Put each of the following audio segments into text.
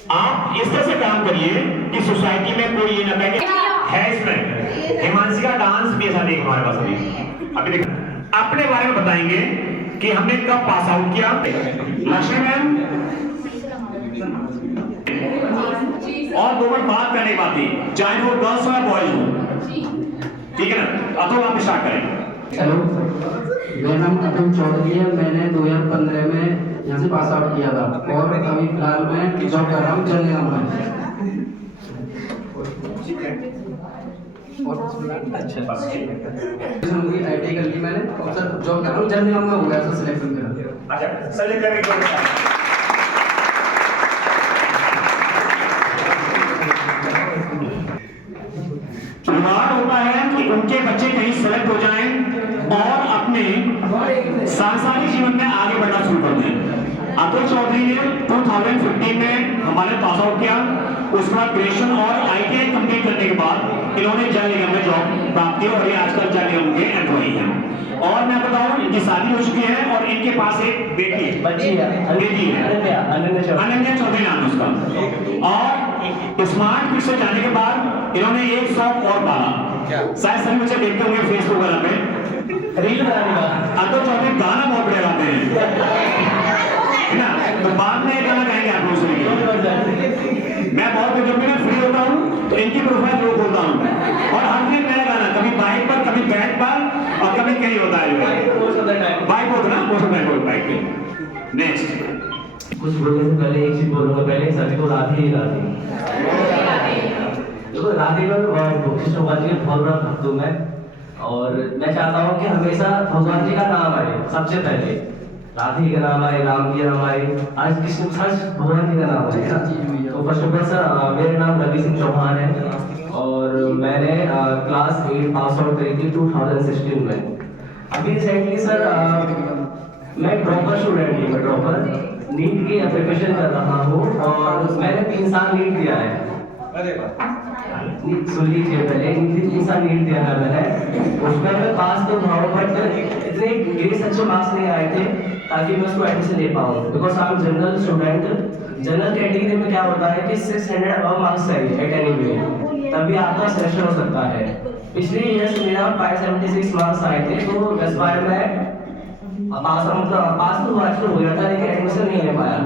आप इस तरह से काम करिए कि सोसाइटी में कोई ये ना कहे कि है इसमें हिमांशी का डांस भी ऐसा नहीं हमारे पास अभी देख अपने बारे में बताएंगे कि हमने कब पास आउट किया। लक्ष्मी मैम और 2 मिनट बात करने की बात थी, चाहे वो गर्ल्स हो या बॉयज हो, ठीक है ना। अतुल आप स्टार्ट करें। हेलो, मेरा नाम अतुल चौधरी है। मैंने 2015 में यहाँ से पास आउट किया था और अभी फिलहाल मैं जॉब कर रहा हूँ जर्नीराम में। ITI कर ली मैंने और सर जॉब कर रहा हूँ जर्नीराम में। हो गया सर सिलेक्शन मेरा। अच्छा सेलेक्ट करके शुरुआत होता है कि उनके बच्चे कहीं सेलेक्ट हो जाएं और अपने सांसारिक जीवन में आगे बढ़ना शुरू कर दें। अतुल चौधरी ने 2015 में हमारे पास आउट किया, उसके बाद ग्रेजुएशन और ITI कंप्लीट करने के बाद इन्होंने जल निगम में जॉब प्राप्त की और ये आजकल जल निगम के एम्प्लॉई हैं। और मैं बताऊं इनकी शादी हो चुकी है और इनके पास एक बेटी है, बेटी है अनन्या चौधरी नाम है उसका। और स्मार्ट फिट से जाने के बाद इन्होंने एक शौक और पाला, शायद सभी बच्चे देखते होंगे फेसबुक वगैरह पे रील बनाने का। अतुल चौधरी गाना बहुत बढ़िया गाते हैं ना, तो बाद में गाना गाएंगे आप लोग सुनिए। मैं बहुत जब भी मैं फ्री होता हूँ तो इनकी प्रोफाइल रोक होता हूँ और हर दिन नया गाना, कभी बाइक पर कभी बैट पर और कभी कहीं होता है बाइक होता ना मोटर बाइक पे। नेक्स्ट कुछ बोलने से पहले एक चीज बोलूंगा, पहले सभी को राधे ही राधे। देखो राधे का भगवान जी के बहुत बड़ा भक्त हूँ मैं, और मैं चाहता हूँ कि हमेशा भगवान जी का नाम आए सबसे पहले, राधे का नाम आए, राम जी का नाम आए, आज कृष्ण भगवान जी का नाम आए। तो फर्स्ट ऑफ ऑल सर मेरा नाम रवि सिंह चौहान है और मैंने क्लास 8 पास आउट करी थी 2016 में। अभी रिसेंटली सर मैं ड्रॉपर स्टूडेंट हूँ, मैं ड्रॉपर नीट की प्रिपरेशन कर रहा हूँ और मैंने 3 साल नीट दिया है। सुन लीजिए, पहले 3 साल नीट दिया है मैंने, उसमें मैं पास तो हुआ बट इतने ग्रेस अच्छे मार्क्स नहीं आए थे ताकि मैं उसको एडमिशन ले पाऊँ, because I am general student. General category में क्या होता है कि 600 अबव मार्क्स चाहिए एट एनी वे, तभी आपका सिलेक्शन हो सकता है। पिछले ईयर मेरा 576 मार्क्स आए थे, तो इस बार मैं पास तो हो गया था लेकिन एडमिशन नहीं ले पाया।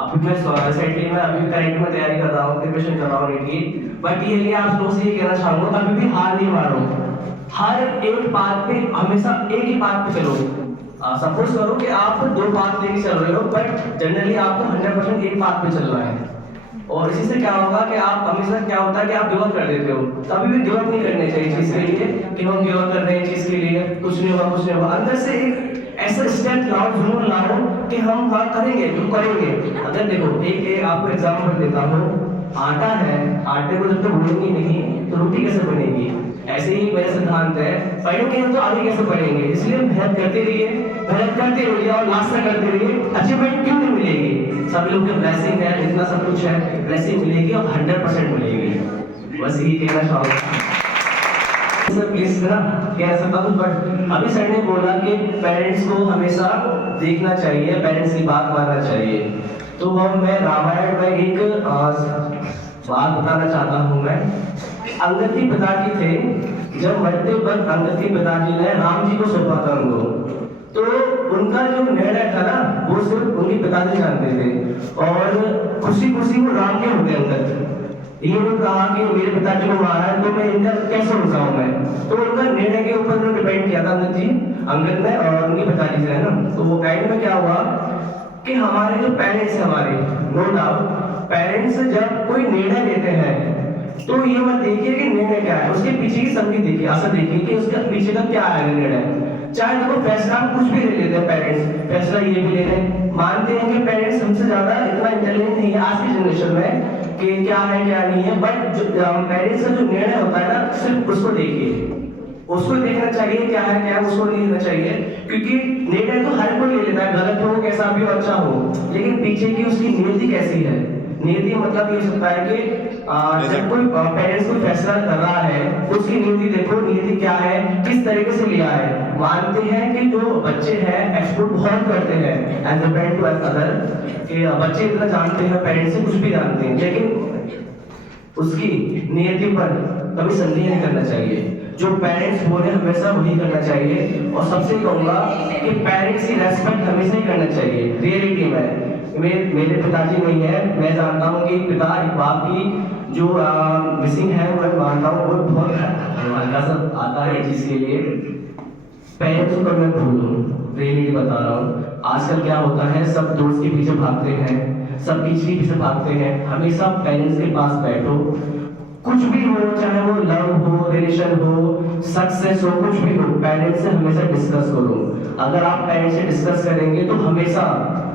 अभी मैं रिसेंटली मैं अभी करंट में तैयारी कर रहा हूँ, प्रिपरेशन कर रहा हूँ नीट की। बट ये लिए आप लोगों से ये कहना चाहूँगा कभी भी हार नहीं मारो, हर एक बात पे हमेशा एक ही बात पे चलो। सपोज करो कि आप 2 बात लेके चल रहे हो बट जनरली आपको 100% एक बात पे चलना है, और इसी से क्या होगा कि आप हमेशा क्या होता है कि आप गिव अप कर देते हो। कभी भी गिव अप नहीं करने चाहिए चीज के लिए कि हम गिव अप कर रहे हैं चीज के लिए, कुछ नहीं होगा कुछ नहीं होगा। अंदर से एक ऐसा स्टेप लाओ, जुनून लाओ कि हम हाँ करेंगे, हम करेंगे। अगर देखो एक आपको एग्जाम्पल देता हूँ, आटा है, आटे को जब तक भूनेंगे नहीं तो रोटी कैसे बनेगी, ऐसे ही मेरा सिद्धांत है, पढ़ेंगे तो आगे कैसे बढ़ेंगे। इसलिए मेहनत करते रहिए और लास्ट तक करते रहिए। अचीवमेंट क्यों नहीं मिलेगी, सब लोग के ब्लेसिंग है, इतना सब कुछ है, ब्लेसिंग मिलेगी और 100% मिलेगी। बस यही कहना चाहूँगा सर, प्लीज ना कह सकता हूँ। बट अभी सर ने बोला कि पेरेंट्स को हमेशा देखना चाहिए, पेरेंट्स की बात मानना चाहिए। तो मैं रामायण में एक बात बताना चाहता हूँ। मैं अंगद के पिताजी थे, जब मरते वक्त अंगद के पिताजी ने राम जी को सौंपा था उनको, तो उनका जो निर्णय था ना वो सिर्फ उनके पिताजी जानते थे और खुशी खुशी वो राम के हो गए अंगद। ये उन्होंने कहा कि मेरे पिताजी को मारा है तो मैं इनका कैसे रुकाऊं मैं, तो उनका निर्णय के ऊपर उन्होंने डिपेंड किया था अंगद ने और उनके पिताजी से, है ना। तो एंड में क्या हुआ कि हमारे जो पेरेंट्स हैं, हमारे नो डाउट पेरेंट्स जब कोई निर्णय लेते हैं तो ये मत देखिए कि निर्णय क्या है, उसके पीछे की संगति देखिए, असर देखिए कि उसके पीछे का क्या है निर्णय। चाहे देखो फैसला हम कुछ भी ले लेते हैं, पेरेंट्स फैसला ये भी ले लें, मानते हैं कि पेरेंट्स हमसे ज्यादा इतना इंटेलिजेंट नहीं है आज की जनरेशन में कि क्या है क्या नहीं है। बट जो पेरेंट्स का जो निर्णय होता है ना, सिर्फ उसको देखिए, उसको देखना चाहिए क्या है क्या है, उसको नहीं लेना चाहिए, क्योंकि निर्णय तो हर कोई ले लेता है, गलत हो कैसा भी हो अच्छा हो, लेकिन पीछे की उसकी नीति कैसी है नियति मतलब ये हो सकता है कि जब कोई पेरेंट्स कोई फैसला कर रहा है उसकी नियति देखो, नियति क्या है, किस तरीके से लिया है। मानते हैं कि जो बच्चे हैं एक्सपोर्ट बहुत करते हैं as a to as other, कि बच्चे इतना जानते हैं, पेरेंट्स से कुछ भी जानते हैं, लेकिन उसकी नियति पर कभी संदेह नहीं करना चाहिए। जो पेरेंट्स बोले हमेशा वही करना चाहिए। और सबसे कहूँगा कि पेरेंट्स की रेस्पेक्ट हमेशा ही करना चाहिए। रियलिटी में मेरे पिताजी नहीं है, मैं जानता हूँ कि पिता एक बाप की जो मिसिंग है वो मानता हूँ, वो बहुत हल्का सा आता है चीज़ के लिए। पेरेंट्स को मैं भूलूँ, रियलिटी बता रहा हूँ। आजकल क्या होता है, सब दोस्त के पीछे भागते हैं, सब किसी पीछे भागते हैं। हमेशा पेरेंट्स के पास बैठो, कुछ भी हो, चाहे वो लव हो, रिलेशन हो, सक्सेस हो, कुछ भी हो, पेरेंट्स से हमेशा डिस्कस करो। अगर आप पेरेंट्स से डिस्कस करेंगे तो हमेशा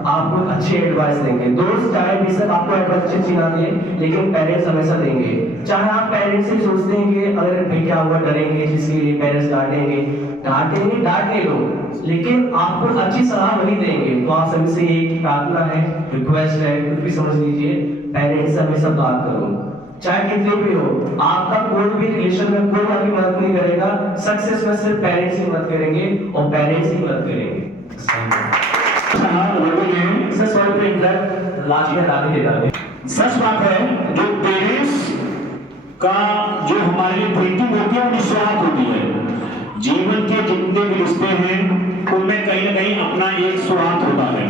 आपको अच्छे एडवाइस देंगे। दोस्त चाहे बेशक आपको एडवाइस अच्छी ना दे, लेकिन पेरेंट्स हमेशा देंगे। चाहे आप पेरेंट्स से सोचते हैं कि अगर भाई क्या हुआ, डरेंगे, जिसके लिए पेरेंट्स डांटेंगे, डांटने लो, लेकिन आपको अच्छी सलाह वही देंगे। तो आप सभी से एक प्रार्थना है, रिक्वेस्ट है, कुछ भी समझ लीजिए, पेरेंट्स से हमेशा बात करो, चाहे कितने भी हो। आपका कोई भी रिलेशन में कोई आपकी मदद नहीं करेगा, सक्सेस में सिर्फ पेरेंट्स ही मदद करेंगे और पेरेंट्स ही मदद करेंगे। लास्ट में दादी दे सच बात है, जो पेरेंट्स का जो हमारे लिए थिंकिंग होती है वो निस्वार्थ होती है। जीवन के जितने भी रिश्ते हैं उनमें कहीं ना कहीं अपना एक स्वार्थ होता है।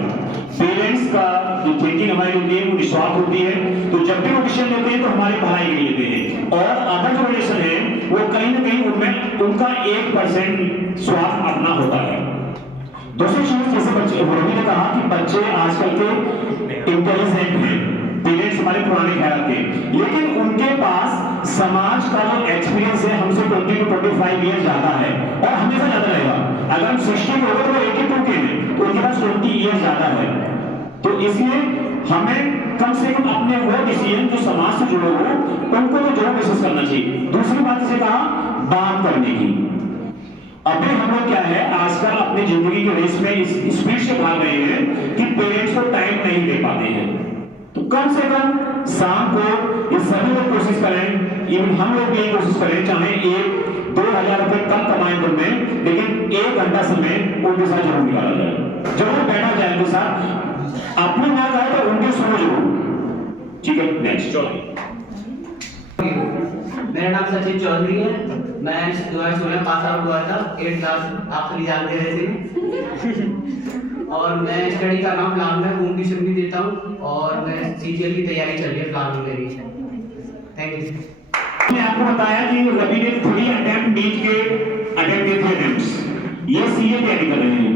पेरेंट्स का जो थिंकिंग हमारी होती है वो निस्वार्थ होती है, तो जब भी वो डिसीजन लेते हैं तो हमारी भलाई के लिए लेते हैं। और अदर जो रिलेशन है वो कहीं ना कहीं उनमें उनका 1% स्वार्थ अपना होता है। दूसरी चीज, जैसे बच्चे रवि ने कहा कि बच्चे आजकल के इंटेलिजेंट हैं, पेरेंट्स हमारे पुराने ख्याल के, लेकिन उनके पास समाज का जो एक्सपीरियंस है हमसे 20 to 25 ईयर ज्यादा है और हमेशा ज्यादा रहेगा। अगर हम 60 के होगा तो 82 के हैं, तो उनके पास 20 ईयर ज्यादा है। तो इसलिए हमें कम से कम अपने वो डिसीजन जो समाज से जुड़े हो उनको तो जरूर डिस्कस करना चाहिए। दूसरी बात जैसे कहा बात करने की, अभी हम लोग क्या है आजकल अपनी जिंदगी के रेस में इस स्पीड से भाग रहे हैं कि पेरेंट्स को टाइम नहीं दे पाते हैं। तो कम से कम शाम को ये सभी लोग कोशिश करें, इवन हम लोग भी यही कोशिश करें, चाहे 1-2 हज़ार रुपए कम कमाएं दिन में, लेकिन 1 घंटा समय उनके साथ जरूर निकाला जाए, जरूर बैठा जाए उनके साथ। अपने ना जाए तो उनके सुनो जरूर। ठीक है, नेक्स्ट चलो। मेरा नाम सचिन चौधरी है, मैं 2016 पास आउट हुआ था, 8th क्लास, आप सभी जानते रहे थे। और मैं स्टडी का नाम फिलहाल में होम ट्यूशन भी देता हूँ और मैं सीजीएल की तैयारी चल रही है फिलहाल में मेरी। Thank you. मैंने आपको बताया कि रवि ने 3 अटेम्प्ट नीट के अटेम्प्ट किए थे अटेम्प्ट्स, ये सीए तैयारी कर रहे हैं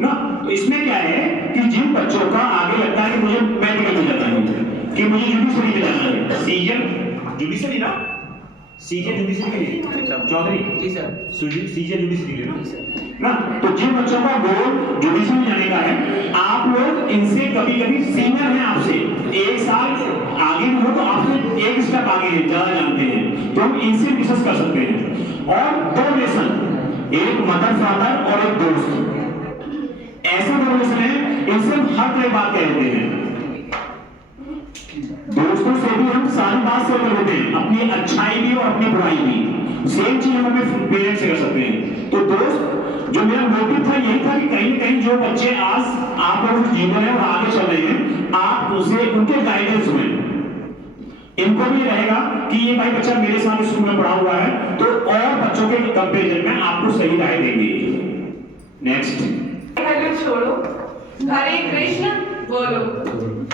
ना। तो इसमें क्या है कि जिन बच्चों का आगे लगता है कि मुझे मेडिकल में जाना है, कि मुझे जुडिशरी में जाना है, सीजन जुडिशरी ना, सीजे जुडिशरी के लिए चौधरी जी सर, सीजे जुडिशरी के लिए ना। तो जिन बच्चों का गोल जुडिशरी जाने का है, आप लोग इनसे कभी-कभी सीनियर हैं आपसे 1 साल आगे भी हो तो आपसे 1 स्टेप आगे हैं, ज्यादा जानते हैं, तो हम इनसे डिस्कस कर सकते हैं। और 2 रिलेशन, एक मदर फादर और एक दोस्त, ऐसे 2 रिलेशन है, इनसे हम हर तरह बात कहते हैं। दोस्तों से भी हम सारी बात शेयर कर लेते हैं, अपनी अच्छाई भी और अपनी बुराई भी, सेम चीज हम अपने पेरेंट्स से कर सकते हैं। तो दोस्त, जो मेरा मोटिव था यही था कि कहीं ना कहीं जो बच्चे आज आप लोगों के जीवन है और आगे चल रहे हैं, आप उसे उनके गाइडेंस में इनको भी रहेगा कि ये भाई बच्चा मेरे साथ स्कूल में पढ़ा हुआ है, तो और बच्चों के कंपेरिजन में आपको सही राय देंगे। नेक्स्ट, हेलो छोड़ो, हरे कृष्ण बोलो।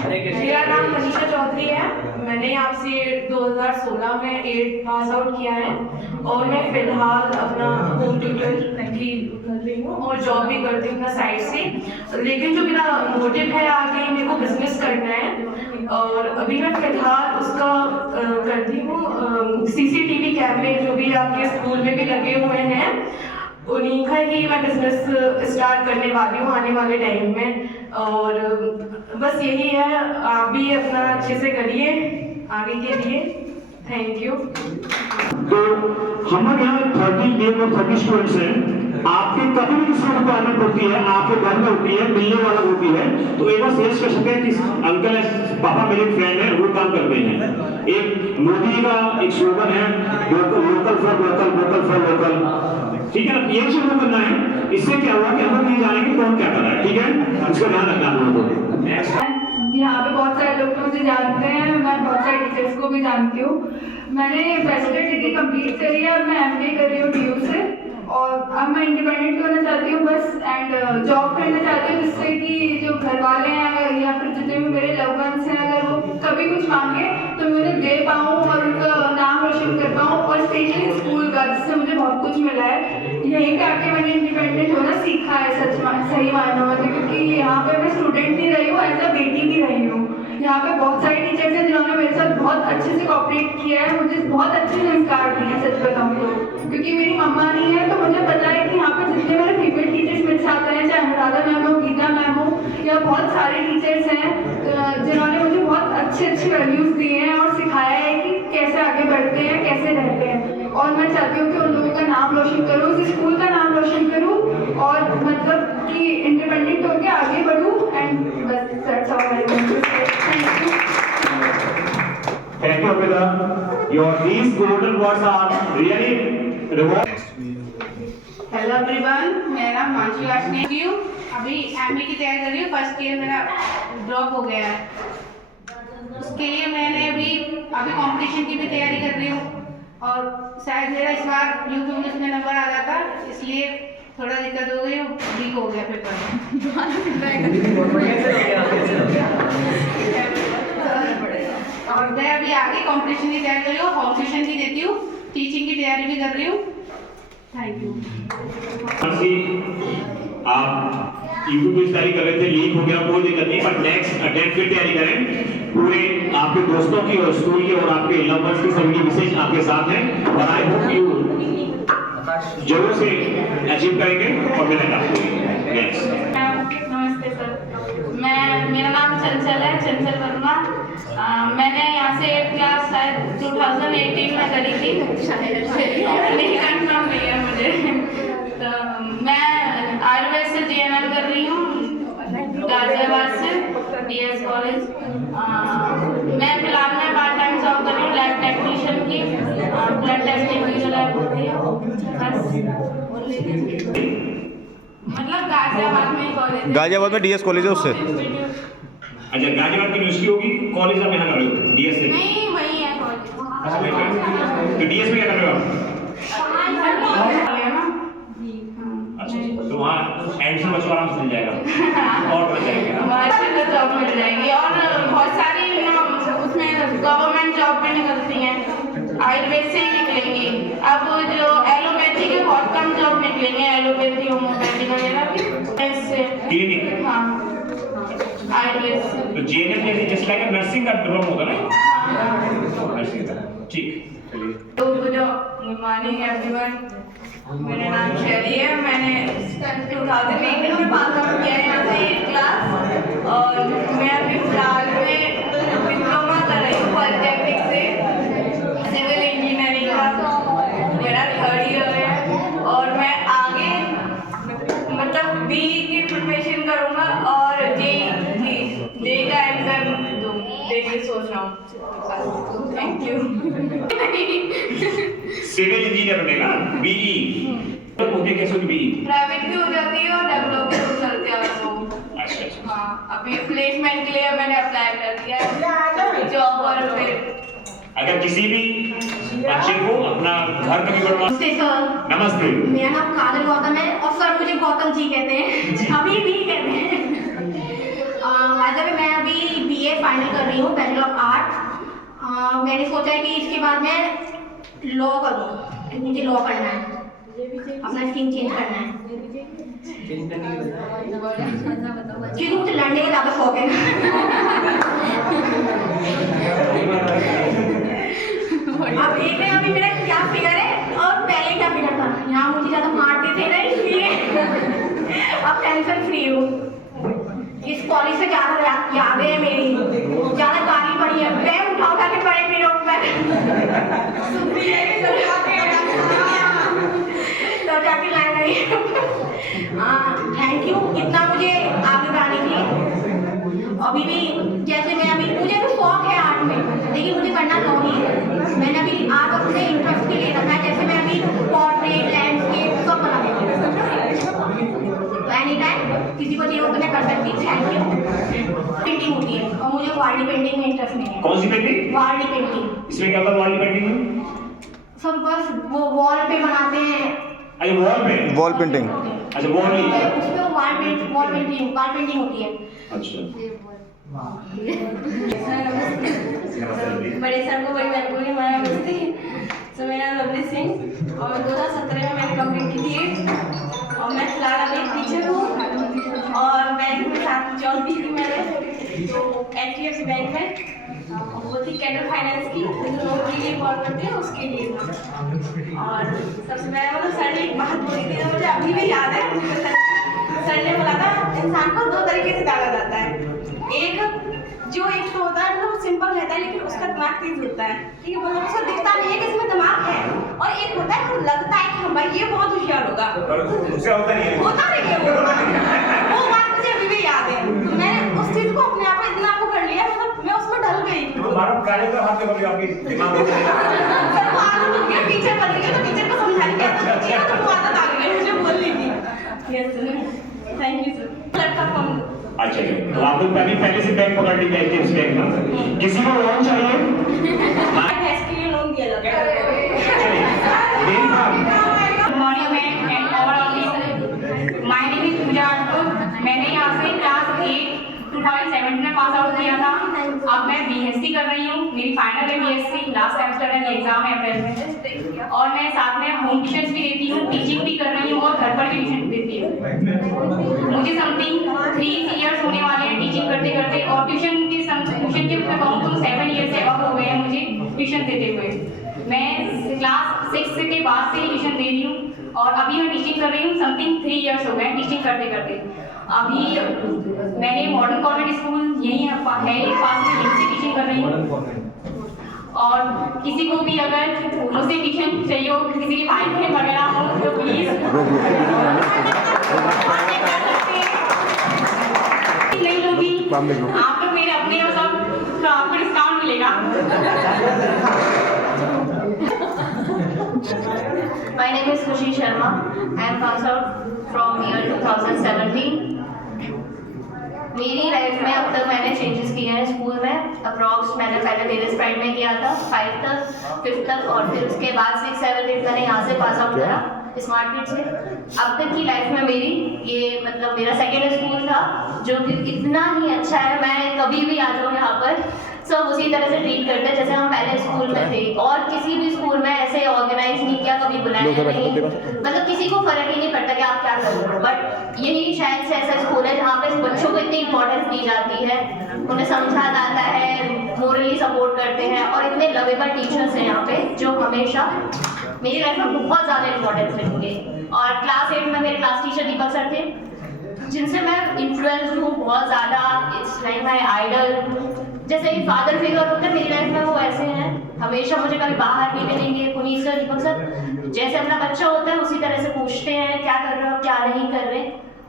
मेरा नाम मनीषा चौधरी है, मैंने आपसे 2016 में 8th पास आउट किया है और मैं फिलहाल अपना होम ट्यूटर की कर रही हूँ और जॉब भी करती हूँ अपना साइड से। लेकिन जो मेरा मोटिव है आगे मेरे को बिजनेस करना है और अभी मैं फिलहाल उसका करती हूँ। सीसीटीवी कैमरे जो भी आपके स्कूल में भी लगे हुए हैं उन्हीं का ही मैं बिजनेस स्टार्ट करने वाली हूँ आने वाले टाइम में। और बस यही है, आप भी अपना अच्छे से करिए आगे के लिए। Thank you. तो हमारे यहाँ 30 स्टूडेंट्स हैं आपके कभी भी किसी रिक्वायरमेंट होती है, आपके घर में होती है, मिलने वाला होती है, तो एक बार सेल्स कर सकते हैं कि अंकल है, पापा मेरे फ्रेंड है, वो काम करते हैं। एक मोदी का एक स्लोगन है, local for local, vocal for local, ठीक है ना? ये शुरू करना है। इससे क्या हुआ कि हम लोग नहीं जानेंगे कौन क्या कर रहा है, ठीक है? इसका ध्यान रखना आप लोगों को। यहाँ पे बहुत सारे लोग मुझे जानते हैं, मैं बहुत सारे टीचर्स को भी जानती हूँ। मैंने बैचलर डिग्री कंप्लीट करी है और मैं एमबीए कर रही हूँ डीयू से, और अब मैं इंडिपेंडेंट होना चाहती हूँ बस, एंड जॉब करना चाहती हूँ जिससे कि जो घर वाले हैं या फिर जितने भी मेरे लव वंस हैं, अगर वो कभी कुछ मांगे तो मैं उन्हें दे पाऊँ और उनका नाम रोशन कर पाऊँ, और स्पेशली स्कूल का, जिससे मुझे बहुत कुछ मिला है। यहीं पे आके मैंने इंडिपेंडेंट होना सीखा है सही मायनों में, क्योंकि यहाँ पे मैं स्टूडेंट भी रही हूँ, एज अ बेटी भी रही हूँ। यहाँ पे बहुत सारे टीचर्स हैं जिन्होंने मेरे साथ बहुत अच्छे से कोऑपरेट किया है, मुझे बहुत अच्छे संस्कार दिए हैं सच बताऊँ तो, क्योंकि मेरी मम्मा नहीं है तो मुझे पता है कि यहाँ पे जितने मेरे फीमेल टीचर्स मेरे साथ हैं, चाहे अनुराधा मैम हो, गीता मैम हो, या बहुत सारे टीचर्स हैं जिन्होंने मुझे बहुत अच्छे वैल्यूज़ दिए हैं और सिखाया है कि कैसे आगे बढ़ते हैं, कैसे रहते हैं। और मैं चाहती हूँ कि उन लोगों का नाम रोशन करूँ, उस स्कूल का नाम रोशन करूँ, और मतलब कि इंडिपेंडेंट होकर आगे बढ़ूँ, एंड बस that's all I want to say. Thank you. Thank you, Amrita. These golden words are really rewarding. Hello everyone, मेरा नाम मानसी वासनी हूँ। अभी एमए की तैयारी कर रही हूँ, फर्स्ट ईयर मेरा ड्रॉप हो गया है। उसके लिए मैंने अभी कंपटीशन की भी तैयारी कर रही हूँ, और शायद मेरा इस बार यूपी पुलिस में नंबर आ जाता, इसलिए थोड़ा दिक्कत हो गई, लीक हो गया पेपर। और मैं अभी आगे कंपटीशन की तैयारी कर रही हूँ, कॉम्पिटिशन की देती हूँ, टीचिंग की तैयारी भी कर रही हूँ। Thank you. आप यूपी पुलिस तैयारी कर रहे थे, लीक हो गया, कोई दिक्कत नहीं, पर नेक्स्ट अटेम्प्ट फिर तैयारी करें। पूरे आपके दोस्तों की और स्कूल की और आपके लव वंस की सभी विशेष आपके साथ हैं, और आई होप यू जरूर से अचीव करेंगे और मिलेगा आपको। यस, नमस्ते सर, मेरा नाम चंचल है, चंचल वर्मा। मैंने यहाँ से 8th क्लास शायद 2018 में करी थी, नहीं कंफर्म नहीं है मुझे। तो मैं आयुर्वेद से जीएनएम कर रही हूँ, गाजियाबाद से, डीएस कॉलेज। मैं फिलहाल में पार्ट टाइम जॉब कर रही हूँ लैब टेक्नीशियन की, ब्लड टेस्टिंग की जो लैब होती है, बस मतलब गाजियाबाद में ही कॉलेज, गाजियाबाद में डीएस कॉलेज है उससे। अच्छा, गाजियाबाद की यूनिवर्सिटी होगी, कॉलेज आप यहाँ कर रहे हो डीएस से? नहीं, वही है कॉलेज। अच्छा, तो डीएस में क्या कर रहे हो आप? अच्छा, तो वहाँ एडमिशन बच्चों आराम से मिल जाएगा और बढ़ जाएगा, हमारे जॉब मिल जाएगी, और बहुत सारी उसमें गवर्नमेंट जॉब भी निकलती हैं, आयुर्वेद से ही निकलेंगी। अब जो एलोपैथी के बहुत कम जॉब निकलेंगे, एलोपैथी, होम्योपैथी वगैरह भी इससे। क्लिनिक, हाँ, आयुर्वेद से। तो जीएनएम जैसे जस्ट लाइक नर्सिंग का डिप्लोमा होगा ना, नर्सिंग का, ठीक। चलिए, तो गुड मॉर्निंग एवरीवन, मेरा नाम शैली है। मैंने 2018 में पास आउट किया है यहाँ से 8th क्लास, और मैं अभी फिलहाल में डिप्लोमा कर रही हूँ पॉलिटेक्निक से, सिविल इंजीनियरिंग का मेरा 3rd ईयर है, और मैं आगे मतलब बीई की प्रिपरेशन करूँगा और जेई का एग्जाम देने सोच रहा हूँ। Thank you. सिविल इंजीनियर बनेगा, बीई तो होगी, कैसे होगी बीई? प्राइवेट भी हो जाती है और डेवलप भी हो सकती है वो। अच्छा अच्छा, हाँ, अभी प्लेसमेंट के लिए मैंने अप्लाई कर दिया है जॉब, और फिर अगर किसी भी बच्चे को अपना घर में भी बनवा। नमस्ते सर। नमस्ते। मेरा नाम काजल गौतम है, और सर मुझे गौतम जी कहते हैं, अभी भी कहते हैं। मैं अभी बीए फाइनल कर रही हूँ, बैचलर ऑफ आर्ट। मैंने सोचा है कि इसके बाद मैं लॉ करूँ, मुझे लॉ करना है, अपना स्ट्रीम चेंज करना है, क्योंकि मुझे लड़ने का ज़्यादा शौक है। अब देख रहे हैं अभी मेरा क्या फिगर है और पहले क्या फिगर था। यहाँ मुझे ज़्यादा मारते थे ना, इसलिए अब टेंशन फ्री हूँ। इस कॉलेज से ज़्यादा यादें हैं मेरी, ज़्यादा गाली पड़ी है, मैं उठा के पड़े मेरे ऊपर, तो जाके लाए नहीं। वार्ली पेंटिंग में इंटरेस्ट नहीं है। कौन सी पेंटिंग? वार्ली पेंटिंग। इसमें क्या होता है वार्ली पेंटिंग में? सब बस वो वॉल पे बनाते हैं। अच्छा वॉल पे? Wall painting. अच्छा वॉल नहीं। उसमें वो वॉल पेंटिंग होती है। अच्छा बड़े सर को बड़ी बहन को भी हमारा नमस्ते। तो मेरा नाम लवली सिंह और 2017 में मैंने कंप्लीट की थी 8th और मैं फिलहाल अभी एक टीचर हूँ और बैंक में साथ जॉब भी की मैंने तो HDFC बैंक में वो थी कैटल फाइनेंस की जो लोन के लिए कॉल करते हैं उसके लिए था। और सबसे पहले मतलब सर ने एक बात बोली थी मुझे अभी भी याद है। सर ने बोला था इंसान को 2 तरीके से जाना जाता है। एक जो एक तो होता है मतलब सिंपल रहता है लेकिन उसका दिमाग तेज होता है, ठीक है, मतलब उसको दिखता नहीं है कि इसमें दिमाग है। और एक होता है वो लगता है कि हाँ भाई ये बहुत होशियार होगा, उससे होता नहीं है वो बात मुझे अभी भी याद है। तो मैंने उस चीज को अपने आप में इतना आपको कर लिया मतलब मैं उसमें ढल गई। हमारा कार्य का हाथ में आपके दिमाग में सर वो आदत हो गई, टीचर बन गई तो टीचर को समझाने की आदत होती है तो वो आदत आ गई मुझे बोलने की। Yes sir, thank you sir. लड़का फॉर्म अच्छा तो आप लोग पहले से बैंक पकड़ ली HDFC बैंक में। किसी को लोन चाहिए? भैंस के लिए लोन दिया जाता है। Good morning ma'am and all of you. My name is Pooja Rathore. मैंने यहाँ से क्लास 8 2017 में पास आउट किया था। अब मैं BSc कर रही हूँ, मेरी फाइनल है BSc, लास्ट सेमेस्टर है, एग्जाम है अप्रैल में। और मैं साथ में होम ट्यूशंस भी देती हूँ, टीचिंग भी कर रही हूँ और घर पर भी ट्यूशन देती हूँ। मुझे समथिंग 3 इयर्स होने वाले हैं टीचिंग करते करते और ट्यूशन के कहूँ तो 7 ईयर्स से अब हो गए हैं मुझे ट्यूशन देते हुए। मैं क्लास 6 के बाद से ट्यूशन दे रही हूँ और अभी मैं टीचिंग कर रही हूँ। समथिंग 3 इयर्स हो गए टीचिंग करते करते। अभी मैंने मॉडर्न कॉन्वेंट स्कूल यही है पास में, यहीं से टीचिंग कर रही हूँ। और किसी को भी अगर मुझसे ट्यूशन चाहिए हो, किसी के भाई बहन वगैरह हो तो प्लीज नहीं लोगी, आप लोग मेरे अपने हो सब, तो आपको डिस्काउंट मिलेगा। My name is Khushi Sharma. I am passed out from year 2017. मेरी लाइफ में अब तक मैंने चेंजेस किए हैं स्कूल में। अप्रॉक्स मैंने पहले टेरेस प्राइड में किया था 5 तक, 5th तक और फिर उसके बाद 6, 7, 8 मैंने यहाँ से पास आउट करा स्मार्ट किड से। अब तक की लाइफ में मेरी ये मतलब मेरा सेकेंड स्कूल था जो कि इतना ही अच्छा है। मैं कभी भी आ जाऊँ यहाँ पर सब उसी तरह से ट्रीट करते हैं जैसे हम पहले स्कूल में थे और किसी भी स्कूल में ऐसे ऑर्गेनाइज नहीं किया, कभी बुलाया नहीं, मतलब किसी को फर्क ही नहीं पड़ता कि आप क्या कर रहे हो। बट यही शायद से ऐसा स्कूल है जहाँ पे बच्चों को इतनी इंपॉर्टेंस दी जाती है, उन्हें समझा जाता है, मोरली सपोर्ट करते हैं और इतने लवेबल टीचर्स हैं यहाँ पे जो हमेशा मेरी लाइफ में बहुत ज़्यादा इंपॉर्टेंस देंगे। और क्लास 8 में मेरे क्लास टीचर दीपक सर थे जिनसे मैं इन्फ्लुएंस हूँ बहुत ज़्यादा। इट्स लाइक माई आइडल, जैसे एक फादर फिगर होते हैं मेरी लाइफ में वो ऐसे हैं। हमेशा मुझे कभी बाहर नहीं मिलेंगे। पुनीत सर, दीपक सर जैसे अपना बच्चा होता है उसी तरह से पूछते हैं क्या कर रहे हो क्या नहीं कर रहे,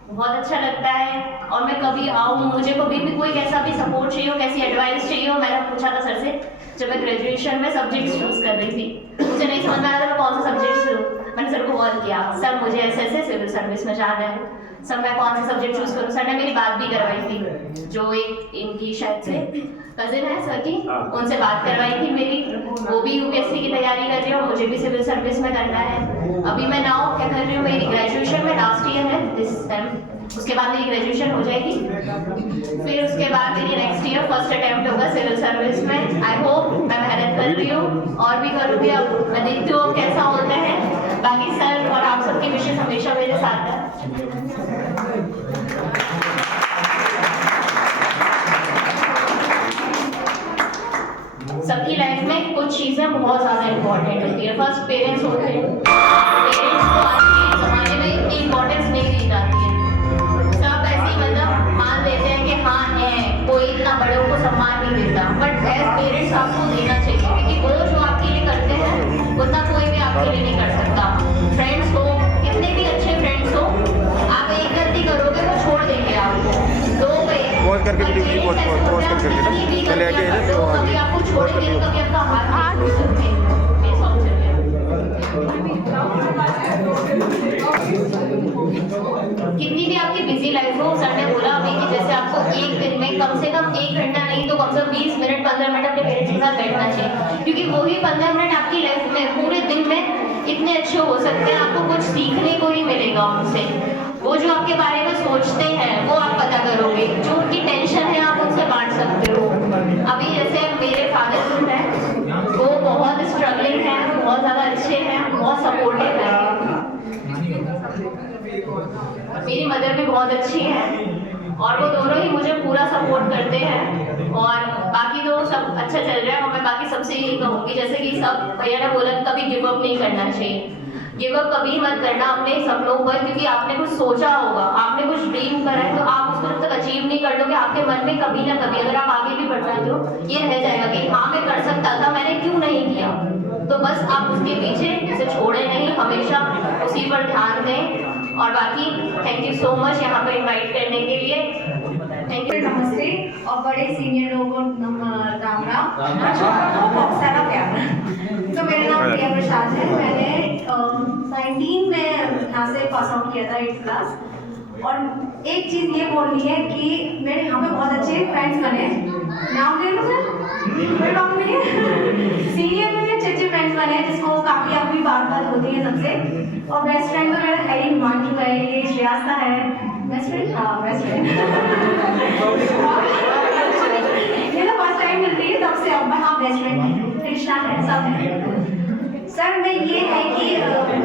बहुत अच्छा लगता है। और मैं कभी आऊँ, मुझे कभी भी कोई कैसा भी सपोर्ट चाहिए हो, कैसी एडवाइस चाहिए हो, मैंने पूछा था सर से जब मैं ग्रेजुएशन में सब्जेक्ट्स चूज कर रही थी, मुझे नहीं समझ में आ रहा था मैं कौन सा सब्जेक्ट लूँ। मैंने सर को कॉल किया, सर मुझे ऐसे सिविल सर्विस में जाना है, सर मैं कौन सा सब्जेक्ट चूज करूँ। सर ने मेरी बात भी करवाई थी, जो एक इनकी शायद से कजिन है सर की, उनसे बात करवाई थी मेरी। वो भी यूपीएससी की तैयारी कर रही है और मुझे भी सिविल सर्विस में करना है। अभी मैं नाउ क्या कर रही हूँ, मेरी ग्रेजुएशन में लास्ट ईयर है दिस टाइम, उसके बाद मेरी ग्रेजुएशन हो जाएगी। फिर उसके बाद मेरी नेक्स्ट ईयर फर्स्ट अटेम्प्ट होगा सिविल सर्विस में। आई होप, मैं मेहनत कर रही हूँ और भी करूँगी। अब मैं देखती हूँ कैसा होता है। बाकी सर और आप सबकी विशेष हमेशा मेरे साथ है। सबकी लाइफ में कुछ चीज़ें बहुत ज़्यादा इम्पोर्टेंट होती है। फर्स्ट पेरेंट्स होते हैं, पेरेंट्स को आज के ज़माने में इतनी इम्पोर्टेंस नहीं दी जाती है। सब ऐसे ही मतलब मान लेते हैं कि हाँ है, कोई इतना बड़ों को सम्मान नहीं देता, बट एज पेरेंट्स आपको देना चाहिए क्योंकि वो जो आपके लिए करते हैं उतना कोई भी आपके लिए नहीं कर सकता। फ्रेंड्स हो, कितने भी अच्छे फ्रेंड्स हो, आप एक गलती करोगे वो छोड़ देंगे आपको। पॉज करके वीडियो पॉज करके ना चले आके है ना कभी आपको छोड़ेंगे, कभी आपका हाथ नहीं सकते। कितनी भी आपकी बिजी लाइफ हो, सर ने बोला अभी कि जैसे आपको एक दिन में कम से कम 1 घंटा नहीं तो कम से कम 20 साथ बैठना चाहिए, क्योंकि वही 15 मिनट आपकी लाइफ में पूरे दिन में इतने अच्छे हो सकते हैं, आपको कुछ सीखने को ही मिलेगा उनसे। वो जो आपके बारे में सोचते हैं वो आप पता करोगे, जो उनकी टेंशन है आप उनसे बांट सकते हो। अभी जैसे मेरे फादर जो है वो बहुत स्ट्रगलिंग है, बहुत ज़्यादा अच्छे हैं, बहुत सपोर्टिव है। मेरी मदर भी बहुत अच्छी है और वो दोनों ही मुझे पूरा सपोर्ट करते हैं, और बाकी तो सब अच्छा चल रहा है। और मैं बाकी सबसे यही कहूँगी, जैसे कि सब भैया ने बोला, कभी गिव अप नहीं करना चाहिए। गिव अप कभी मत करना अपने सपनों पर, क्योंकि आपने कुछ सोचा होगा, आपने कुछ ड्रीम करा है, तो आप उसको जब तक अचीव नहीं कर लोगे, आपके मन में कभी ना कभी, अगर आप आगे भी बढ़ जाते हो, ये रह जाएगा कि हाँ मैं कर सकता था, मैंने क्यों नहीं किया। तो बस आप उसके पीछे उसे छोड़े नहीं, हमेशा उसी पर ध्यान दें। और बाकी थैंक यू सो मच यहाँ पर इनवाइट करने के लिए, थैंक यू। नमस्ते, और बड़े सीनियर लोगों को राम राम, छोटों को बहुत सारा प्यार। तो मेरा नाम प्रिया प्रसाद है, मैंने 19 में यहाँ से पास आउट किया था 8th क्लास। और एक चीज़ ये बोलनी है कि मेरे यहाँ पे बहुत अच्छे फ्रेंड्स बने। नाम ले लो सर, कोई बात नहीं है। सीनियर में भी अच्छे अच्छे फ्रेंड्स बने जिसको काफ़ी अभी बात होती है सबसे। और बेस्ट फ्रेंड तो मेरा है ही, हिमांशु है, ये श्रेयास्ता है। बेस्ट फ्रेंड, हाँ बेस्ट फ्रेंड। ये तो फर्स्ट टाइम मिल रही है तब से, अब हाँ बेस्ट फ्रेंड, कृष्णा है, सब है। सर मैं ये है कि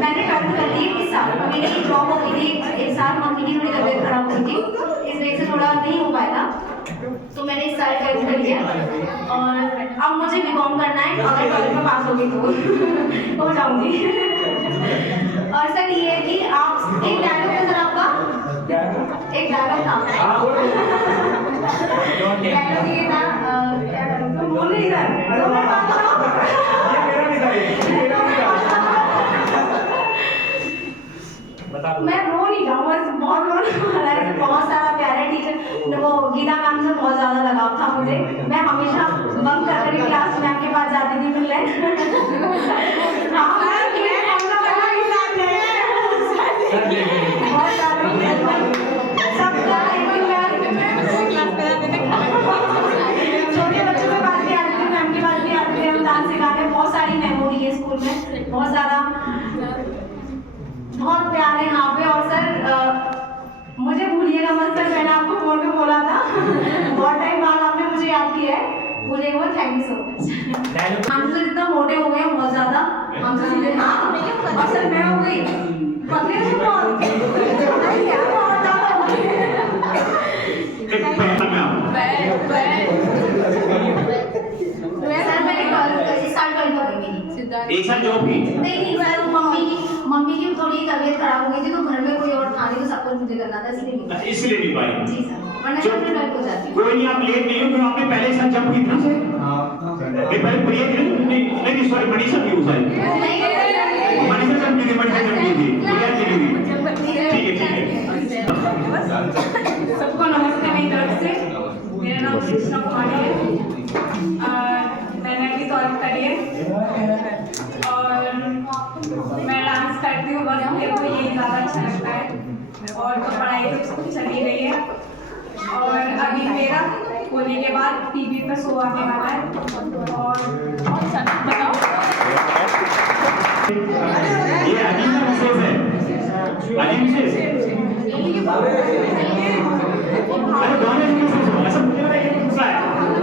मैंने 12th कर ली इस साल, मेरी जॉब हो गई थी, एक साल मम्मी की थोड़ी तबीयत खराब हुई थी, इस वजह से थोड़ा नहीं हो पाया था, तो मैंने इस साल 12th कर लिया। और अब मुझे बीकॉम करना है, अगर 12th में पास होगी तो हो जाऊंगी। और सर ये है कि आप एक डायलॉग है सर आपका, एक डायलॉग था, डायलॉग ये था, बोल नहीं सर, मैं रो नहीं जाऊँ, बस बहुत रोने, बहुत सारा प्यारे टीचर, वो गीता मैम से बहुत ज़्यादा लगाव था मुझे। मैं हमेशा बंक करके क्लास मैम के पास जाती थी मिलने। छोटे बच्चों के पास भी आती थी, मैम के पास भी आती थी, हम डांस सिखाने, बहुत सारी मेमोरी है स्कूल में, बहुत ज़्यादा, बहुत प्यार है यहाँ पे। और सर मुझे भूलिएगा मत सर, मैंने आपको फोन पे बोला था, बहुत टाइम बाद आपने मुझे याद किया है, भूलिएगा मत, थैंक यू सो मच। हम सर इतना मोटे हो गए बहुत ज़्यादा, हमसे सीधे हाँ, और सर मैं हो गई पतले से बहुत सर मैंने इस साल कर दी, एक साल जॉब की नहीं सर, मम्मी की थोड़ी तबीयत खराब हो गई थी, तो घर में कोई और था नहीं, तो सब कुछ मुझे करना था, इसलिए नहीं पाई। जी सर, वरना मैं लेट हो जाती। कोई नहीं, आप लेट नहीं हो, क्योंकि आपने पहले साल जॉब की थी ना सर। ये पहले प्रिया नहीं सॉरी मनीषा की उस मनीषा जब की थी, मनीषा जब की थी, प्रिया की थी। ठीक है। सबको नमस्ते मेरी तरफ से, मेरा नाम कृष्णा कुमारी है, मैंने अभी 12th करी है और मैं डांस करती हूँ, बस मेरे को यही ज़्यादा अच्छा लगता है, और तो पढ़ाई तो चली रही है। और अभी मेरा होली के बाद टीवी पे शो आने वाला है, और बताओ ये अजीब विशेष है, अजीब विशेष। अरे गाने में ऐसा मुझे लगा ये गुस्सा है,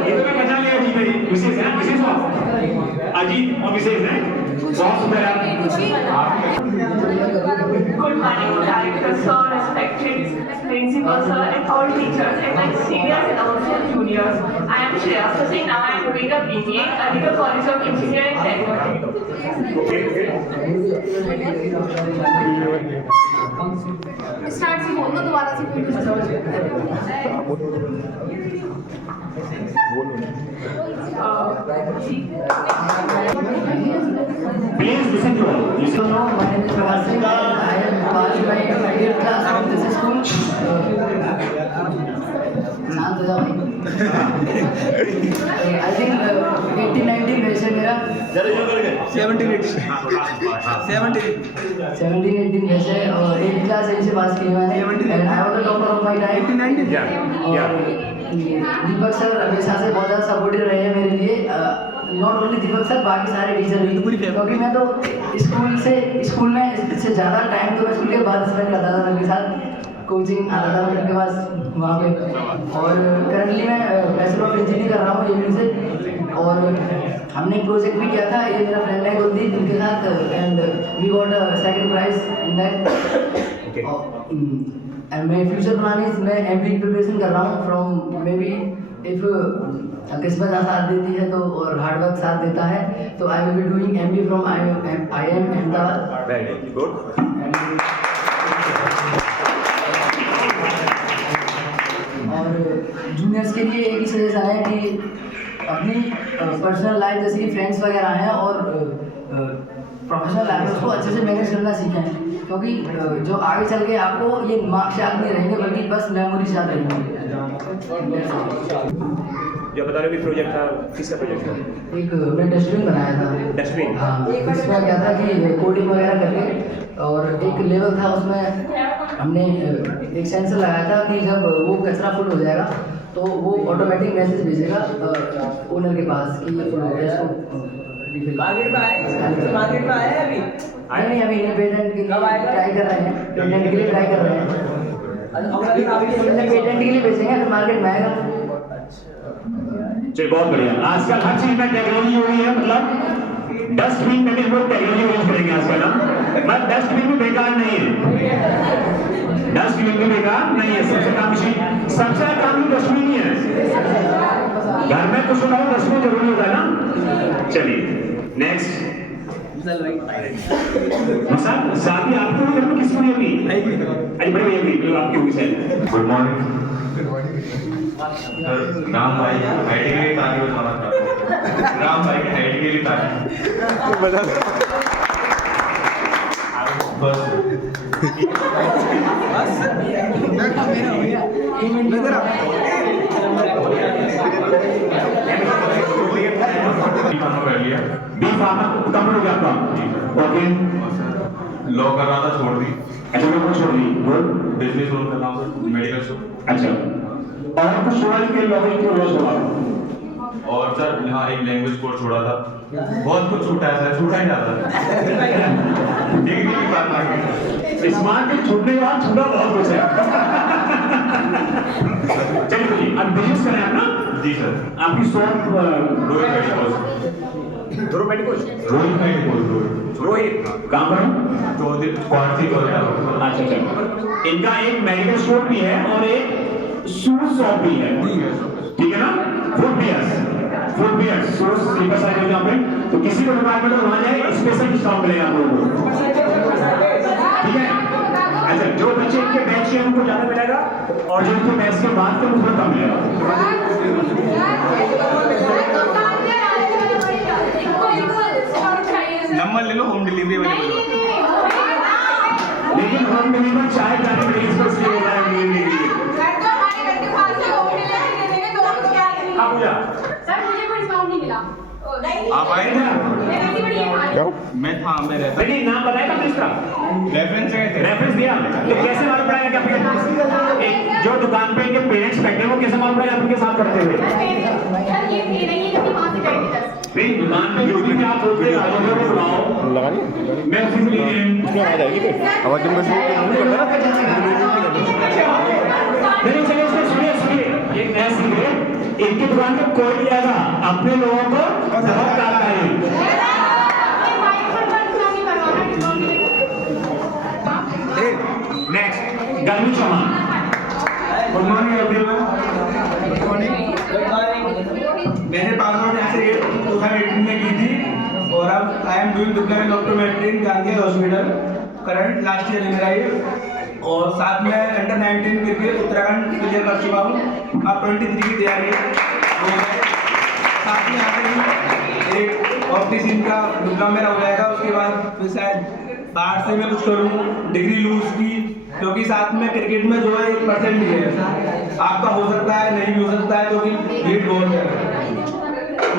ये तो मैं बचा लिया। अजीब है, विशेष है, विशेष हो अजीब और विशेष है, बहुत सुंदर है। Good morning, director sir, respected principal sir, and all teachers, and my seniors and also juniors. I am Shreya Singh. Now I am doing a BBA at Aligarh College of Engineering Technology. Start से बोल दो, दोबारा से Please listen to all. Listen. My name is Prabhat Singh. I am passed by 8th class from this school. शांत हो जाओ भाई। I think 18-19 batch है मेरा। 17-18 बैच है और 8th क्लास यहीं से पास की मैंने। And I was the topper of my time. 18-19 और दीपक सर हमेशा से बहुत ज़्यादा सपोर्टिव रहे हैं मेरे लिए। नॉट ओनली दीपक सर, बाकी सारे टीचर भी, क्योंकि मैं तो स्कूल में इससे ज़्यादा टाइम तो मैं स्कूल के बाद स्पेंड करता था उनके साथ, कोचिंग आता था उनके पास वहाँ पे। और करंटली मैं बैचलर ऑफ इंजीनियरिंग कर रहा हूँ एमयू से, और हमने एक प्रोजेक्ट भी किया था, ये मेरा फ्रेंड है कुलदीप, उनके साथ, and we got second prize in that. मैं फ्यूचर प्लान मैं एमपी की प्रिपरेशन कर रहा हूँ फ्रॉम मे बी इफ किस्मत साथ देती है तो, और हार्ड वर्क साथ देता है तो I will be doing MB from IIM Ahmedabad. Very good. और जूनियर्स के लिए एक ही सजेशन है कि अपनी पर्सनल लाइफ जैसे कि फ्रेंड्स वगैरह हैं और प्रोफेशनल लाइफ उसको अच्छे से मैनेज करना सीखें, क्योंकि जो आगे चल के आपको ये मार्क्स याद नहीं रहेंगे बल्कि बस मेमोरीज याद रहेंगी। जो बता रहे हो कि प्रोजेक्ट था, किसका प्रोजेक्ट था? एक मैं डस्टबिन बनाया था। डस्टबिन? हाँ, उसमें क्या था कि कोडिंग वगैरह करके, और एक लेवल था उसमें हमने एक सेंसर लगाया था कि जब वो कचरा फुल हो जाएगा तो वो ऑटोमेटिक मैसेज भेजेगा ओनर के पास कि ये फुल हो गया, इसको मार्केट में आए, मार्केट में आए अभी नहीं अभी नहीं, पेटेंट के लिए ट्राई कर रहे हैं, पेटेंट के लिए ट्राई कर रहे हैं, पेटेंट के लिए बेचेंगे फिर मार्केट में आएगा। चलिए बहुत बढ़िया। आजकल हर चीज में टेक्नोलॉजी हो रही है, मतलब डस्टबिन में भी हम लोग टेक्नोलॉजी यूज करेंगे आजकल ना, मतलब डस्टबिन भी बेकार नहीं है, डस्टबिन भी बेकार नहीं है, सबसे काम भी डस्टबिन ही है। घर में कुछ ना हो डस्टबिन जरूरी होता है ना। चलिए नेक्स्ट। साथी आपको भी घर में किसको नहीं होगी? अरे बड़े भैया भी आपकी होगी शायद। Good morning. राम भाई आईटी के लिए ताली बजाना चाहता हूँ। राम भाई की आईटी के लिए ताली बजा। कर लिया बी फार्मा कम हो गया आपका? ओके। लॉ कर रहा था, छोड़ दी। अच्छा मैं छोड़ दी। गुड। बिजनेस लोन कर रहा हूँ, मेडिकल शॉप। अच्छा और कुछ छोड़ा नहीं कि लॉ क्यों रोज छोड़ा? और सर यहाँ एक लैंग्वेज कोर्स छोड़ा था, बहुत कुछ छूटा है सर, छूटा ही जाता है। डिग्री की बात आ गई, स्मार्ट के छूटने के बाद छूटा बहुत कुछ है। चलिए अब बिजनेस करें आप ना? जी सर। आपकी शॉप रोहित मेडिकोस, रोहित कहाँ पर है? चौधरी क्वार्टी को। अच्छा अच्छा, इनका एक मेडिकल स्टोर भी है और एक शूज शॉप भी है, ठीक है ना? फुटवियर्स शूज स्लीपर साइकिल जहाँ पे, तो किसी को रिक्वायरमेंट हो वहाँ जाए, स्पेशल डिस्काउंट मिलेगा आप लोगों को, ठीक है? अच्छा जो बच्चे इनके बैच के उनको ज़्यादा मिलेगा और जो इनके बैच के बाद के उनको कम मिलेगा। नंबर ले लो, होम डिलीवरी अवेलेबल है। लेकिन होम डिलीवरी चाहे जाने के लिए इसलिए होता है डिलीवरी के लिए। आप पूजा सर मुझे कोई डिस्काउंट नहीं मिला। आप आए थे? मैं था, मैं रहता। नहीं नाम बताएगा तो इसका रेफरेंस है, रेफरेंस दिया तो कैसे मालूम पड़ेगा कि आपके एक जो दुकान पे इनके पेरेंट्स बैठे हैं वो कैसे मालूम पड़ेगा आपके साथ पढ़ते हुए? नहीं दुकान पे जो भी आप बोलते हैं आगे वो बुलाओ, लगा नहीं मैं उसी से उसमें आ जाएगी कोई आवाज जब मैं नहीं चलिए सुनिए सुनिए एक नया सीन है, इनकी दुकान पे कोई नहीं आएगा, अपने लोगों को बहुत डालता है। नेक्स्ट गर्मी Chauhan. Good morning everyone. Good morning. मैंने पास आउट यहाँ से 2018 में की थी और अब I am doing diploma in optometry in Gandhi hospital, current last year है मेरा ये, और साथ में अंडर 19 क्रिकेट उत्तराखंड क्लियर कर चुका हूँ, अब 23 की तैयारी है। साथ में आगे एक ऑप्टिशियन का डिप्लोमा मेरा हो जाएगा, उसके बाद फिर शायद बाहर से मैं कुछ करूँ, डिग्री लूँ उसकी, क्योंकि साथ में क्रिकेट में जो है 1% ही है, आपका हो सकता है नहीं भी हो सकता है, क्योंकि भीड़ बहुत है।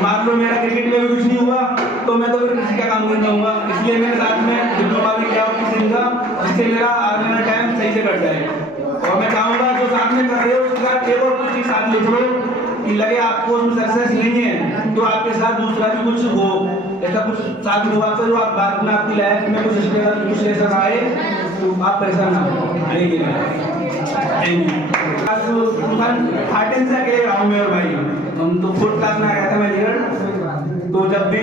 मान लो मेरा क्रिकेट में भी कुछ नहीं हुआ तो मैं तो फिर किसी का काम नहीं करूँगा, इसलिए मैंने साथ में डिप्लोमा भी किया ऑप्टिशियन का, जिससे मेरा आने वाला टाइम सही से कट जाए। और मैं चाहूँगा जो साथ में कर रहे हो उसके साथ एक और कुछ चीज़ साथ ले चलो, कि लगे आपको उसमें सक्सेस नहीं है तो आपके साथ दूसरा भी कुछ हो, ऐसा कुछ साथ में हुआ तो आप बाद में आपकी लाइफ में कुछ ऐसा आए तो आप परेशान ना हो। आएगी ना तो 2013 से अकेले रहा हूँ मेरे भाई, हम तो 4th क्लास में आया था मैं रिजल्ट। तो जब भी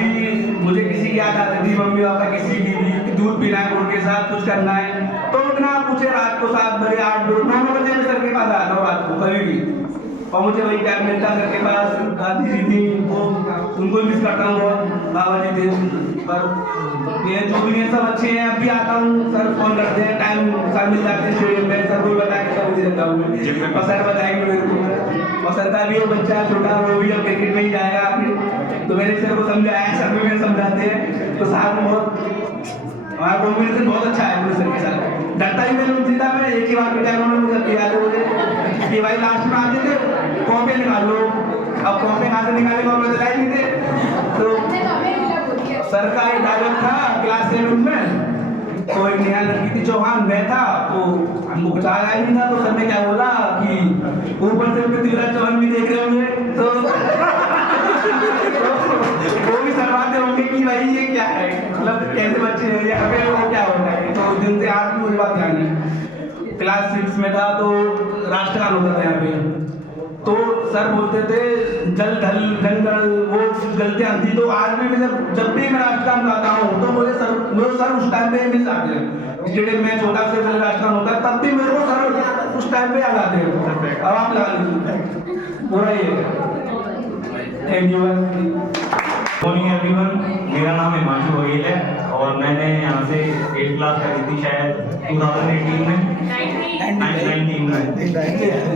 मुझे किसी की याद आती थी, मम्मी पापा किसी की भी दूध पीना है उनके साथ कुछ करना है, तो इतना पूछे रात को 7 बजे 8 बजे 9 बजे मैं सर के पास आता हूँ रात को कभी भी, और मुझे वही टाइम मिलता सर के पास। दादी जी थी वो, उनको मिस करता हूँ बहुत, बाबा जी थे, पर ये जो भी है सब अच्छे हैं। अब भी आता हूँ, सर फोन करते हैं, टाइम सर मिल जाते हैं स्टेडियम में, सर को बता के सब मुझे रहता हूँ और सर बताएंगे मेरे को। और सर का भी वो बच्चा छोटा वो भी अब क्रिकेट में ही जाएगा, तो मैंने सर को समझाया, सर भी मेरे समझाते हैं, तो साथ में बहुत हमारा कॉम्बिनेशन बहुत अच्छा है पूरे सर के साथ। डरता ही मैंने उनसे था, मैं एक ही बार बेटा उन्होंने मुझे किया था मुझे कि भाई लास्ट में आते थे कॉपी निकाल लो, अब कॉपी कहाँ से निकालेंगे और बता ही नहीं थे। तो सर का एक डायलॉग था क्लास 7 में, तो एक नया लड़की थी चौहान, मैं था, तो हमको कुछ आया ही नहीं था, तो सर ने क्या बोला कि ऊपर से पृथ्वीराज चौहान भी देख रहे होंगे, तो वो भी शर्माते होंगे कि भाई ये क्या है, मतलब कैसे बच्चे हैं यहाँ पे, वो क्या होता है। तो उस दिन से आज भी मुझे बात ध्यान है, क्लास 6 में था तो राष्ट्रगान होता था यहाँ पे, तो सर बोलते थे जल ढल जंगल, वो गलतियाँ थी। तो आज भी मैं जब भी मैं राष्ट्रगान गाता हूँ तो मुझे सर उस टाइम पे मिल जाते हैं, स्टेडियम में छोटा से पहले राष्ट्रगान होता है तब भी मेरे को सर उस टाइम पे आ जाते हैं। अब आप लगा लीजिए पूरा ये। Thank you. मॉर्निंग एवरीवन, मेरा नाम हिमांशु बघेल है और मैंने यहाँ से 8th क्लास करी थी शायद 2018 में 19 में,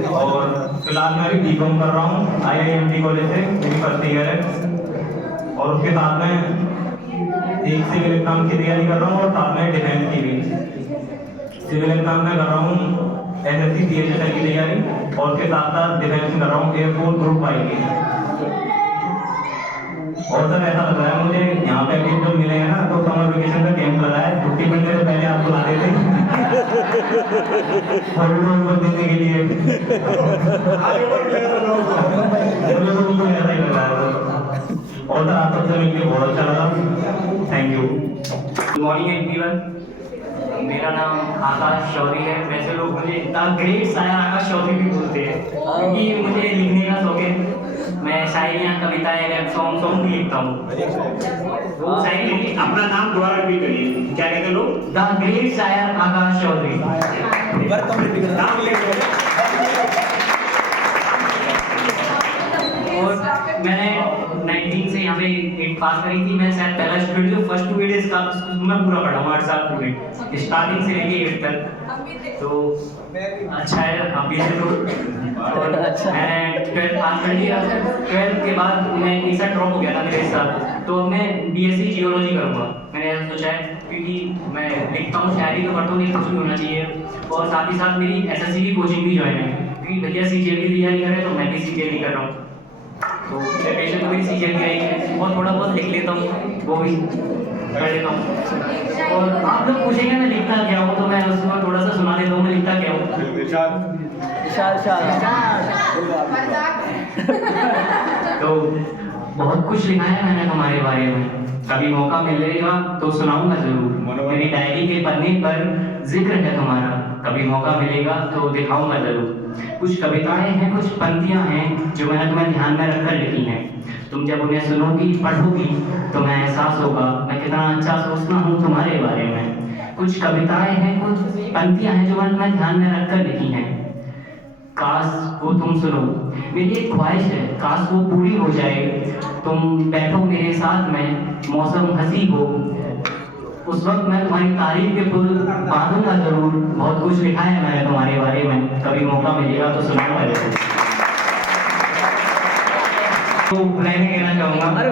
और फिलहाल मैं अभी बीकॉम कर रहा हूँ IIMT कॉलेज से, मेरी फर्स्ट ईयर है, और उसके साथ में एक सिविल एग्जाम की तैयारी कर रहा हूँ और साथ में डिफेंस की भी। सिविल एग्जाम में कर रहा हूँ SSC CHSL की तैयारी, और उसके साथ साथ डिफेंस में कर रहा हूँ एयरफोर्स ग्रुप 5 की। और सर ऐसा लग रहा है मुझे यहाँ पे अभी जो मिले हैं ना, तो समर वेकेशन का कैंप लगा है, छुट्टी मिलने से पहले आप बुला देते और देने के लिए मुझे तो बिल्कुल ऐसा ही लग रहा है। और सर आप सबसे मिलकर बहुत अच्छा लगा, thank you. Good morning everyone, मेरा नाम आकाश चौधरी है। वैसे लोग मुझे द ग्रेट शायर आकाश चौधरी भी बोलते हैं, क्योंकि मुझे लिखने का शौक है। मैं शायरियाँ, कविताएं, रैप सॉन्ग भी लिखता हूँ। वो शायरी अपना नाम दोबारा रिपीट करिए, क्या कहते लोग? द ग्रेट शायर आकाश चौधरी। और मैंने 19 से यहाँ पे 8 पास करी थी। मैं शायद पहला स्टूडेंट जो फर्स्ट 2 डेज का मैं पूरा पढ़ा हूँ 8 साल पूरे, स्टार्टिंग से लेके 8 तक। तो अच्छा है अभी से तो। और मैंने 12th पास कर लिया। 12th के बाद मैं एक साथ ड्रॉप हो गया था मेरे साथ, तो अब मैं BSc जियोलॉजी करूँगा। मैंने ऐसा सोचा है, क्योंकि मैं लिखता हूँ, शायरी तो पढ़ता हूँ, नहीं कुछ भी होना चाहिए। और साथ ही साथ मेरी SSC की कोचिंग भी ज्वाइन है, क्योंकि भैया CGL की तैयारी कर रहे हैं, तो मैं भी CGL ही कर रहा हूँ। तो प्रिपरेशन तो मेरी CGL की रहेगी, और थोड़ा बहुत लिख लेता हूँ, वो भी कर लेता हूँ। और आप लोग पूछेंगे मैं लिखता क्या हूँ, तो मैं उसको थोड़ा सा सुना देता हूँ मैं लिखता क्या हूँ। तो बहुत कुछ लिखा है मैंने तुम्हारे बारे में, कभी मौका मिलेगा तो सुनाऊंगा जरूर। मेरी डायरी के पन्ने पर जिक्र है तुम्हारा, कभी मौका मिलेगा तो दिखाऊंगा जरूर। कुछ कविताएं हैं, कुछ पंक्तियां हैं जो मैंने तुम्हें ध्यान में रखकर लिखी हैं। तुम जब उन्हें सुनोगी, पढ़ोगी, तो मैं एहसास होगा मैं कितना अच्छा सोचता हूँ तुम्हारे बारे में। कुछ कविताएं हैं, कुछ पंक्तियां हैं जो मैंने तुम्हें ध्यान में रखकर लिखी हैं। काश वो तुम सुनो, मेरी एक ख्वाहिश है, काश वो पूरी हो जाए। तुम बैठो मेरे साथ में, मौसम हंसी हो, उस वक्त मैं तुम्हारी तारीफ के पुल बांधूंगा जरूर। बहुत कुछ लिखा है मैंने तुम्हारे बारे में, कभी मौका मिलेगा तो सुनाऊंगा जरूर। तो मैंने कहना चाहूँगा, अरे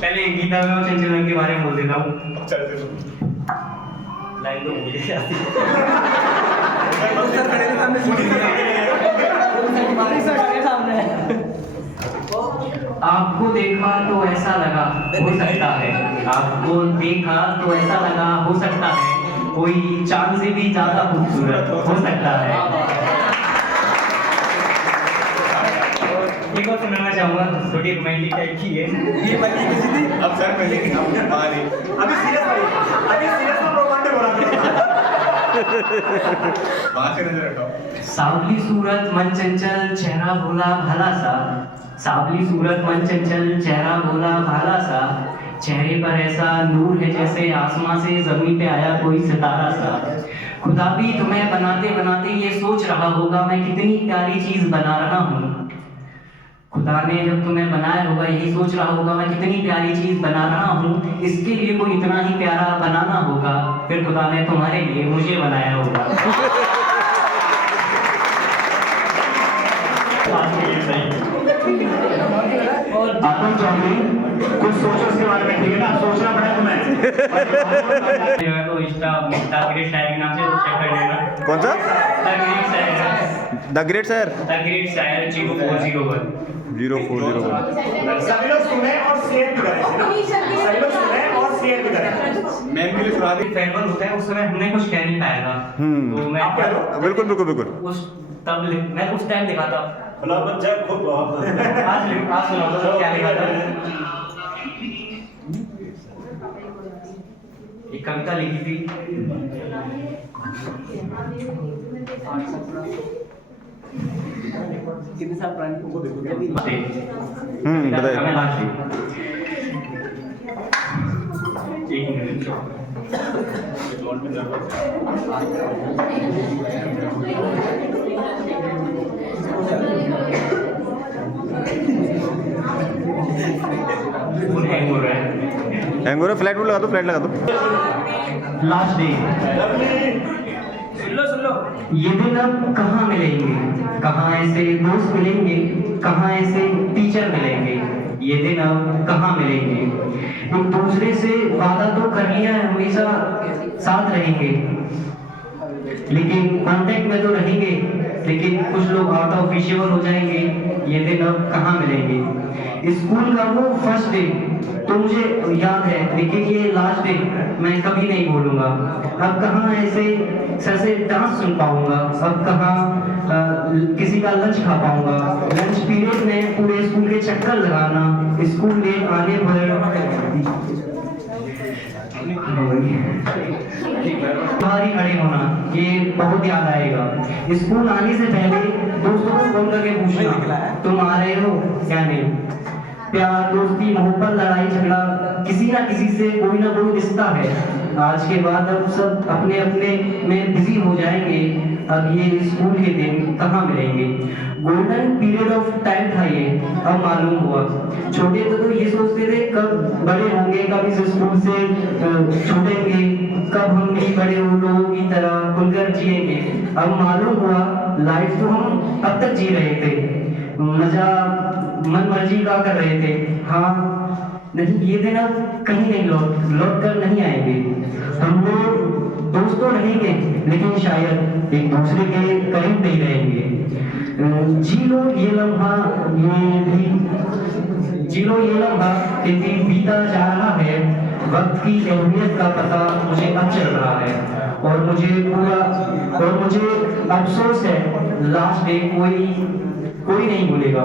पहले गीता में चंचल के बारे में बोल देता हूँ। लाइन तो भूल गया। आपको देखा तो ऐसा लगा हो सकता है, आपको देखा तो ऐसा लगा हो सकता है, कोई चांद से भी ज्यादा खूबसूरत हो सकता है। एक और सुनाना चाहूंगा, थोड़ी रोमांटिक टाइप की है। ये बनी किसी थी, अब सर में लेकिन आपने बाहर ही अभी सीरियस में रोमांटिक हो रहा वहां से नजर हटाओ। सावली सूरत मन चंचल चेहरा भोला भाला सा, सावली सूरत मन चंचल चेहरा भोला भाला सा, चेहरे पर ऐसा नूर है जैसे आसमां से जमीन पे आया कोई सितारा सा। खुदा भी तुम्हें बनाते बनाते ये सोच रहा होगा मैं कितनी प्यारी चीज बना रहा हूँ। खुदा ने जब तुम्हें बनाया होगा यही सोच रहा होगा मैं कितनी प्यारी चीज बना रहा हूँ, इसके लिए कोई इतना ही प्यारा बनाना होगा, फिर खुदा ने तुम्हारे लिए मुझे बनाया होगा। और अतुल चौधरी कुछ सोचो इसके बारे में, ठीक है ना, सोचना पड़ेगा तुम्हें। जो है तो इंस्टा ग्रेट शायर के नाम से चेक कर लेना। कौन सा? द ग्रेट शायर, द ग्रेट शायर 0401 0401। सभी लोग सुने और शेयर भी करें, सभी लोग सुने और शेयर भी करें। मैं भी सुना दी। फेयरवेल होता है उस समय हमने कुछ कह नहीं पाया था, तो मैं आप कह दो। बिल्कुल बिल्कुल बिल्कुल। उस तब मैं उस टाइम लिखा था, बच्चा खुद आज सुनाओ तो क्या लिखा था। एक कविता लिखी थी, कितने साल पुरानी? बताइए। एक मिनट हैंग हो रहा है, हैंग हो रहा है, फ्लैट लगा दो, फ्लैट लगा दो। Last day. सुन लो ये दिन अब कहाँ मिलेंगे, कहाँ ऐसे दोस्त मिलेंगे, कहाँ ऐसे टीचर मिलेंगे, ये दिन अब कहाँ मिलेंगे। एक दूसरे से वादा तो कर लिया है हमेशा साथ रहेंगे, लेकिन कांटेक्ट में तो रहेंगे, लेकिन कुछ लोग आउट ऑफ विजुअल हो जाएंगे, ये दिन अब कहाँ मिलेंगे। स्कूल का वो फर्स्ट डे तो मुझे याद है, लेकिन ये लास्ट डे मैं कभी नहीं भूलूंगा। अब कहाँ ऐसे सर से डांस सुन पाऊंगा, अब कहाँ किसी का लंच खा पाऊंगा। लंच पीरियड में पूरे स्कूल के चक्कर लगाना, स्कूल लेट आने पर बाहर ही खड़े होना, ये बहुत याद आएगा। स्कूल आने से पहले दोस्तों को फोन करके पूछना तुम आ रहे हो क्या नहीं। प्यार दोस्ती मोहब्बत लड़ाई झगड़ा किसी ना किसी से कोई ना कोई रिश्ता है। आज के बाद अब सब अपने अपने में बिजी हो जाएंगे, अब ये स्कूल के दिन कहाँ मिलेंगे। गोल्डन पीरियड ऑफ टाइम था ये, अब मालूम हुआ। छोटे तो ये सोचते थे कब बड़े होंगे, कब इस स्कूल से छूटेंगे, कब हम भी बड़े लोगों की तरह खुलकर जिएंगे। अब मालूम हुआ लाइफ तो हम अब तक जी रहे थे, मजा मन मर्जी का कर रहे थे। हाँ नहीं, ये दिन अब कहीं नहीं लौट कर नहीं आएंगे। हम लोग दोस्त तो रहेंगे, लेकिन शायद एक दूसरे के करीब नहीं रहेंगे। जी लो ये लम्हा, ये भी बीता जा रहा है। वक्त की अहमियत का पता मुझे अब चल रहा है, और मुझे अफसोस है लास्ट डे कोई नहीं भूलेगा।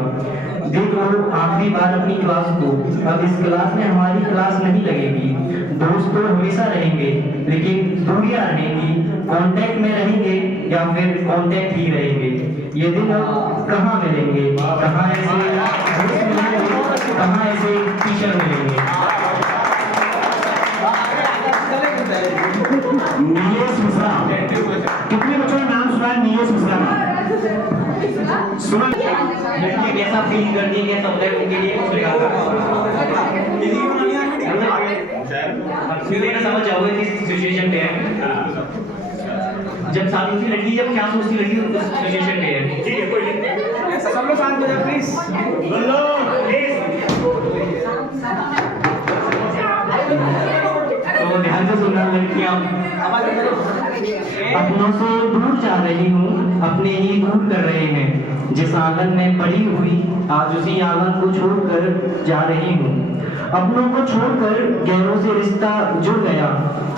देख लो आखिरी बार अपनी क्लास को, अब इस क्लास में हमारी क्लास नहीं लगेगी। दोस्त तो हमेशा रहेंगे, लेकिन दूरियां रहेंगी। कांटेक्ट में रहेंगे या फिर कांटेक्ट ही रहेंगे। ये दिन अब कहाँ मिलेंगे, कहाँ ऐसे दोस्त मिलेंगे, कहाँ ऐसे टीचर मिलेंगे। नीलेश मिश्रा, कितने बच्चों ने नाम सुना है नीलेश मिश्रा का? सुना? लड़कियां कैसा फील करती है, कैसा होता है उनके लिए कुछ लिखा समझ जाओगे किस सिचुएशन पे है। जब शादी होती लड़की जब क्या सोचती लड़की उस सिचुएशन पे है। ठीक है, कोई नहीं। सब लोग शांत हो जाओ प्लीज। बोलो प्लीज। तो ध्यान से सुनना लड़कियां, अपनों से दूर जा रही हूँ, अपने ही दूर कर रहे हैं। जिस आंगन में पड़ी हुई आज उसी आंगन को छोड़कर जा रही हूँ। अपनों को छोड़कर गैरों से रिश्ता जुड़ गया।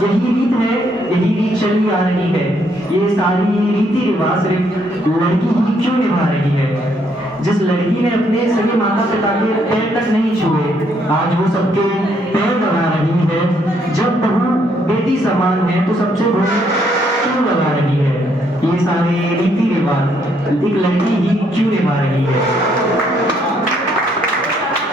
यही रीत है, यही रीत चली आ रही है। ये सारी रीति रिवाज सिर्फ लड़की ही क्यों निभा रही है? जिस लड़की ने अपने सगे माता पिता के पैर तक नहीं छुए, आज वो सबके पैर दबा रही है। जब बहू बेटी समान है तो सबसे बहू क्यों लगा रही है? ये सारे रीति रिवाज एक लड़की ही क्यों निभा रही है?